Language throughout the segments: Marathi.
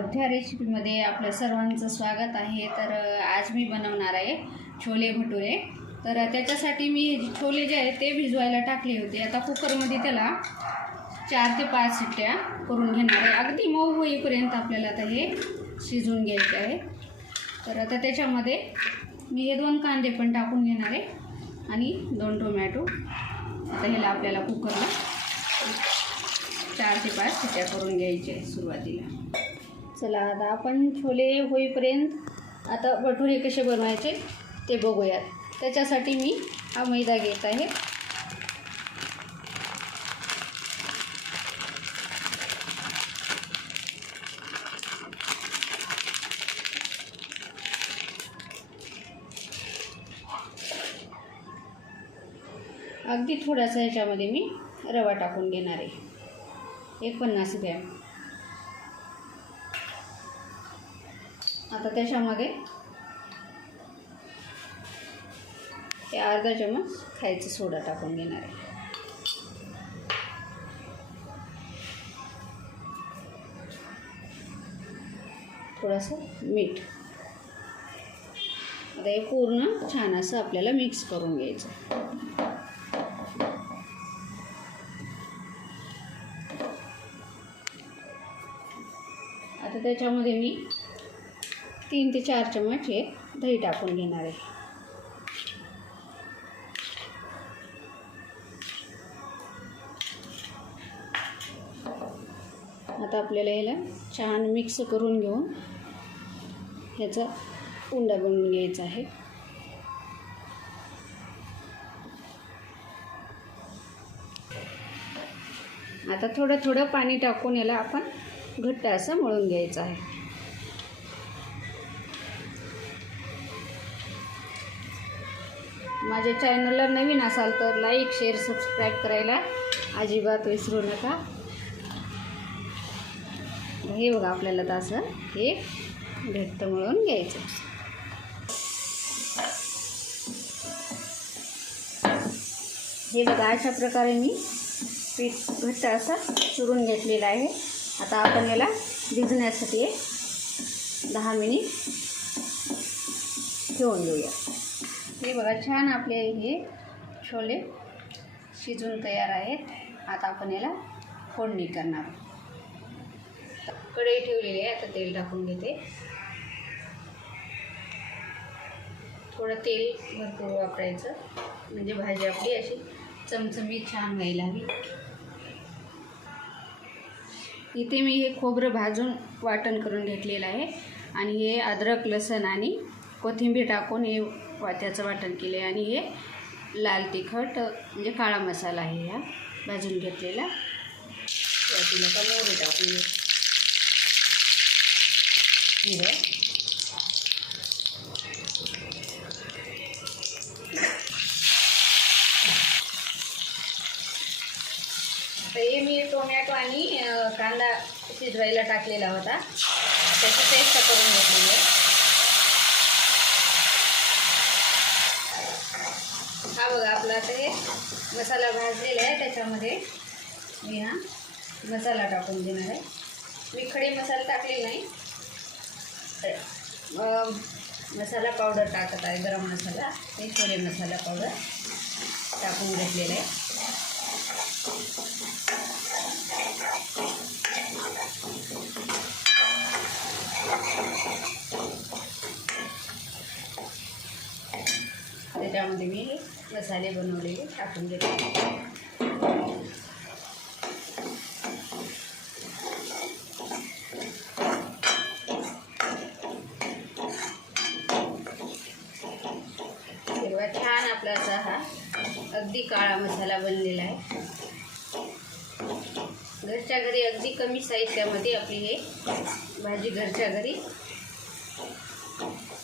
अयोध्या रेसिपीमध्ये आपल्या सर्वांचं स्वागत आहे। तर आज मी बनवणार आहे छोले भटुरे। तर त्याच्यासाठी मी छोले जे आहेत ते भिजवायला टाकले होते। आता कुकरमध्ये त्याला 4 ते 5 शिट्ट्या करून घेणार आहे। अगदी मऊ होईपर्यंत आपल्याला आता हे शिजवून घ्यायचे आहे। तर आता त्याच्यामध्ये मी हे 2 कांदे पण टाकून घेणार आहे आणि 2 टोमॅटो। आता ह्याला आपल्याला कुकरला 4 ते 5 शिट्ट्या करून घ्यायचे सुरुवातीला। चला आता आपण छोले होईपर्यंत आता भटुरे कसे बनवायचे ते बघूयात। त्याच्यासाठी मी हा मैदा घेत आहे। अगदी थोडासा ह्याच्यामध्ये मी रवा टाकून घेणार आहे, 50 ग्रॅम। आता त्याच्यामध्ये हे अर्धा चमच खायचा सोडा टाकून घेणार आहे। थोडंसं मीठ। आता हे पूर्ण छान असं आपल्याला मिक्स करून घ्यायचं। आता त्याच्यामध्ये मी 3 ते 4 चमच हे दही टाकून घेणार आहे। आता आपल्याला ह्याला छान मिक्स करून घेऊन ह्याचा उंडा बनवून घ्यायचा आहे। आता थोडं थोडं पाणी टाकून याला आपण घट्ट असं मळून घ्यायचं आहे। माझ्या चॅनलला नवीन असाल तर लाईक, शेअर, सबस्क्राईब करायला अजिबात विसरू नका। हे बघा आपल्याला तर असं हे घट्ट मळून घ्यायचं। हे बघा अशा प्रकारे मी पीठ घट्ट असं चुरून घेतलेलं आहे। आता आपण याला भिजण्यासाठी 10 मिनिट ठेवून देऊया। हे बघा छान आपले हे छोले शिजून तयार आहेत। आता आपण याला फोडणी करणार। कढई ठेवलेली आहे, आता तेल टाकून घेते। थोडं तेल भरपूर वापरायचं म्हणजे भाजी आपली अशी चमचमीत छान व्हायला हवी। इथे मी हे खोबरं भाजून वाटण करून घेतलेलं आहे आणि हे अद्रक, लसूण आणि कोथिंबीर टाकून हे त्याचं वाटण केले आणि हे लाल तिखट म्हणजे काळा मसाला आहे हा भाजून घेतलेला। यातील आता मोहरी टाकून जिरं, हे मी टोमॅटो आणि कांदा शिजवायला टाकलेला होता, त्याची पेस्ट करून घेतलेली आहे। हा बघा आपला ते मसाला भाजलेला आहे, त्याच्यामध्ये मी हा मसाला टाकून देणार आहे। मी खडे मसाला टाकले नाही, मसाला पावडर टाकत आहे, गरम मसाला हे खडे मसाला पावडर टाकून घेतलेला आहे। त्याच्यामध्ये मी हे मसाले बनवलेले टाकून घेते। तेव्हा छान आपला असा हा अगदी काळा मसाला बनलेला आहे। घरच्या घरी अगदी कमी साहित्यामध्ये आपली हे भाजी घरच्या घरी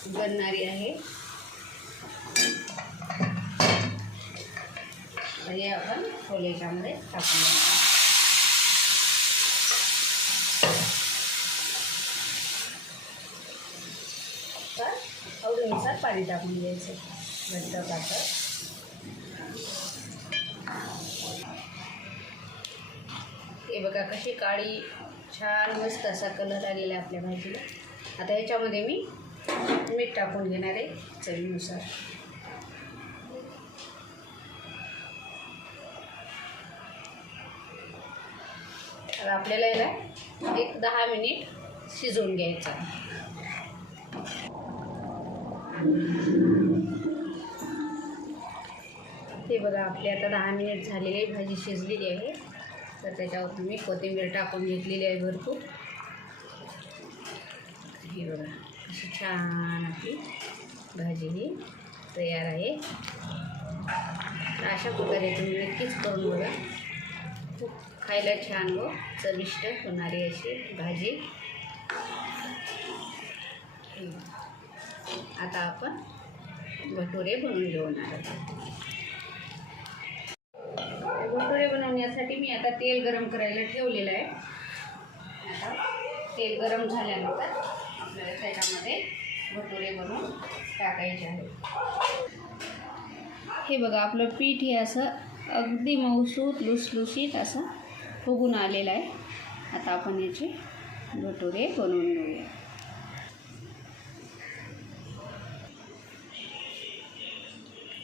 बनणारी आहे। हे आपण छोलेच्यामध्ये टाकून घेऊ। आवडीनुसार पाणी टाकून घ्यायचं घट्ट पातळ। हे बघा कशी काळी छान मस्त असा कलर आलेला आहे आपल्या भाजीला. आता ह्याच्यामध्ये मी मीठ टाकून घेणार आहे चवीनुसार. आता आपल्याला याला एक 10 मिनिट शिजवून घ्यायचं. हे बघा आपली आता 10 मिनिट झालेली भाजी शिजलेली आहे. तर त्याच्यावर मी कोथिंबीर टाकून घेतलेली आहे भरपूर. हे बघा अशी छान आपली भाजी ही तयार आहे. अशा प्रकारे तुम्ही नक्कीच करून बघा. खूप खायला छान व चविष्ट होणारी अशी भाजी. आता आपण भटुरे बनवून घेणार आहोत. भटुरे बनवण्यासाठी मी आता तेल गरम करायला ठेवलेलं आहे. आता तेल गरम झाल्यानंतर आपल्याला त्याच्यामध्ये भटुरे बनवून टाकायचे आहेत. हे बघा आपलं पीठ हे असं अगदी मऊसूत लुसलुशीत असं फुगून आलेलं आहे. आता आपण याचे भटुरे बनवून घेऊया.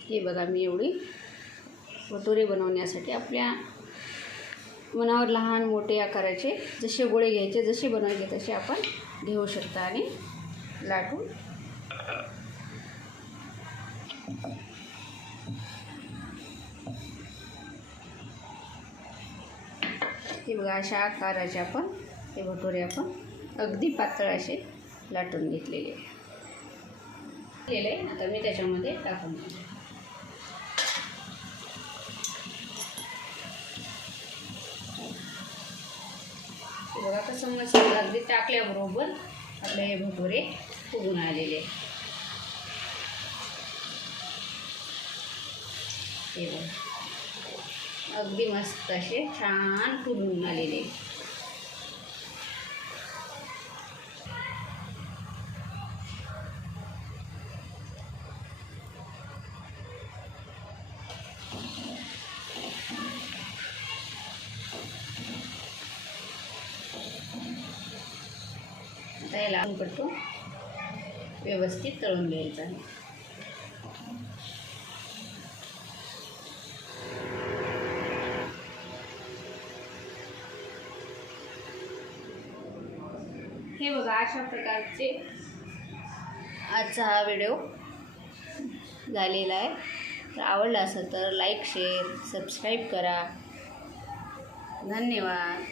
हे बघा मी एवढी भटुरे बनवण्यासाठी आपल्या मनावर लहान मोठे आकाराचे जसे गोळे घ्यायचे, जसे बनवायचे तसे आपण घेऊ शकता आणि लाटून हे बघा अशा आकाराचे आपण हे भटुरे आपण अगदी पातळ असे लाटून घेतलेले आहे. आता मी त्याच्यामध्ये टाकून घेते. बघा कसं मस्त अगदी टाकल्याबरोबर आपले हे भटुरे फुगून आलेले. हे बघा अगदी मस्त असे छान फुगून आलेले. याला आपण व्यवस्थित तळून घ्यायचं आहे. हे बघा अशा प्रकारचे आजचा हा व्हिडिओ झालेला आहे. तर आवडला असेल तर लाईक शेअर सबस्क्राईब करा. धन्यवाद.